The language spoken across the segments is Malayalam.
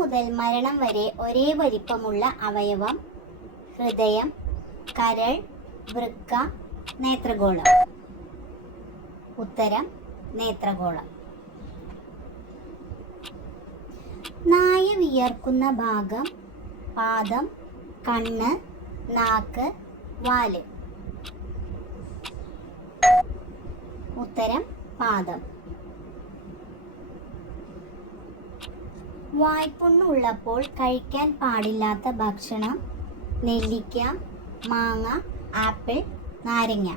മുതൽ മരണം വരെ ഒരേ വലിപ്പമുള്ള അവയവം? ഹൃദയം, കരൾ, വൃക്ക, നേത്രഗോളം. ഉത്തരം നേത്രഗോളം. നായ വിയർക്കുന്ന ഭാഗം? പാദം, കണ്ണ്, നാക്ക്, വാല്. ഉത്തരം പാദം. വായ്പുണ്ണ് ഉള്ളപ്പോൾ കഴിക്കാൻ പാടില്ലാത്ത ഭക്ഷണം? നെല്ലിക്ക, മാങ്ങ, ആപ്പിൾ, നാരങ്ങ.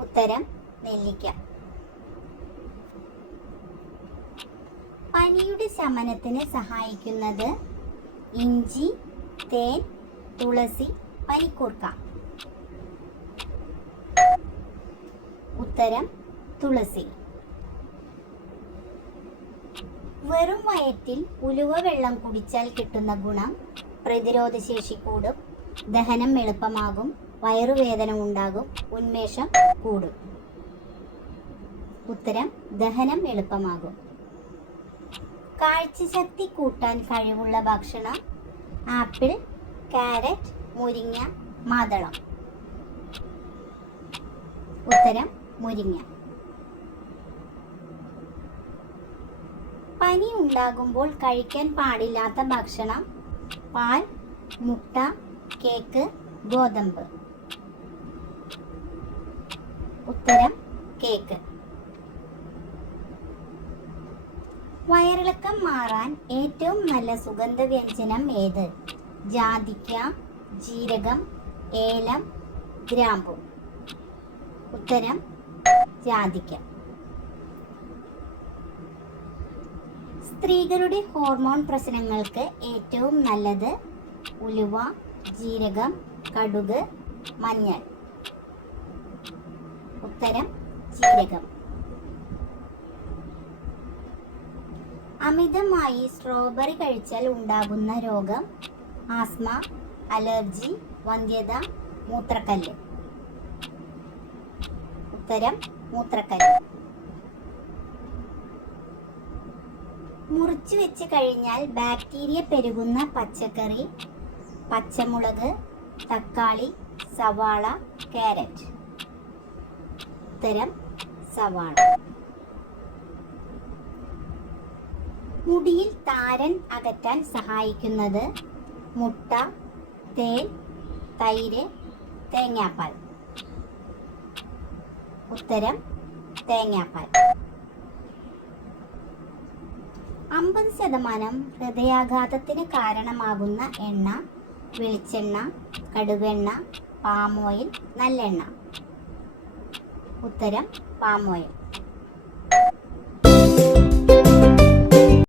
ഉത്തരം നെല്ലിക്ക. പനിയുടെ ശമനത്തിന് സഹായിക്കുന്നത്? ഇഞ്ചി, തേൻ, തുളസി, പനിക്കൂർക്ക. ഉത്തരം തുളസി. വെറും വയറ്റിൽ ഉലുവ വെള്ളം കുടിച്ചാൽ കിട്ടുന്ന ഗുണം? പ്രതിരോധശേഷി കൂടും, ദഹനം എളുപ്പമാകും, വയറുവേദന ഉണ്ടാകും, ഉന്മേഷം കൂടും. ഉത്തരം ദഹനം എളുപ്പമാകും. കാഴ്ചശക്തി കൂട്ടാൻ കഴിവുള്ള ഭക്ഷണം? ആപ്പിൾ, കാരറ്റ്, മുരിങ്ങ, മാതളം. ഉത്തരം മുരിങ്ങ. പനി ഉണ്ടാകുമ്പോൾ കഴിക്കാൻ പാടില്ലാത്ത ഭക്ഷണം? പാൽ, മുട്ട, കേക്ക്, ഗോതമ്പ്. ഉത്തരം കേക്ക്. വയറിളക്കം മാറാൻ ഏറ്റവും നല്ല സുഗന്ധവ്യഞ്ജനം ഏത്? ജാതിക്ക, ജീരകം, ഏലം, ഗ്രാമ്പു. ഉത്തരം ജാതിക്ക. സ്ത്രീകളുടെ ഹോർമോൺ പ്രശ്നങ്ങൾക്ക് ഏറ്റവും നല്ലത്? ഉലുവ, ജീരകം, കടുക്, മഞ്ഞൾ. ഉത്തരം ജീരകം. അമിതമായി സ്ട്രോബെറി കഴിച്ചാൽ ഉണ്ടാകുന്ന രോഗം? ആസ്മ, അലർജി, വന്ധ്യത, മൂത്രക്കല്ല്. ഉത്തരം മൂത്രക്കല്ല്. മുറിച്ചു വെച്ച് കഴിഞ്ഞാൽ ബാക്ടീരിയ പെരുകുന്ന പച്ചക്കറി? പച്ചമുളക്, തക്കാളി, സവാള, കാരറ്റ്. ഉത്തരം സവാള. മുടിയിൽ താരൻ അകറ്റാൻ സഹായിക്കുന്നത്? മുട്ട, തേൻ, തൈര്, തേങ്ങാപ്പാൽ. ഉത്തരം തേങ്ങാപ്പാൽ. 50% ഹൃദയാഘാതത്തിന് കാരണമാകുന്ന എണ്ണ? വെളിച്ചെണ്ണ, കടുകെണ്ണ, പാം ഓയിൽ, നല്ലെണ്ണ. ഉത്തരം പാം ഓയിൽ.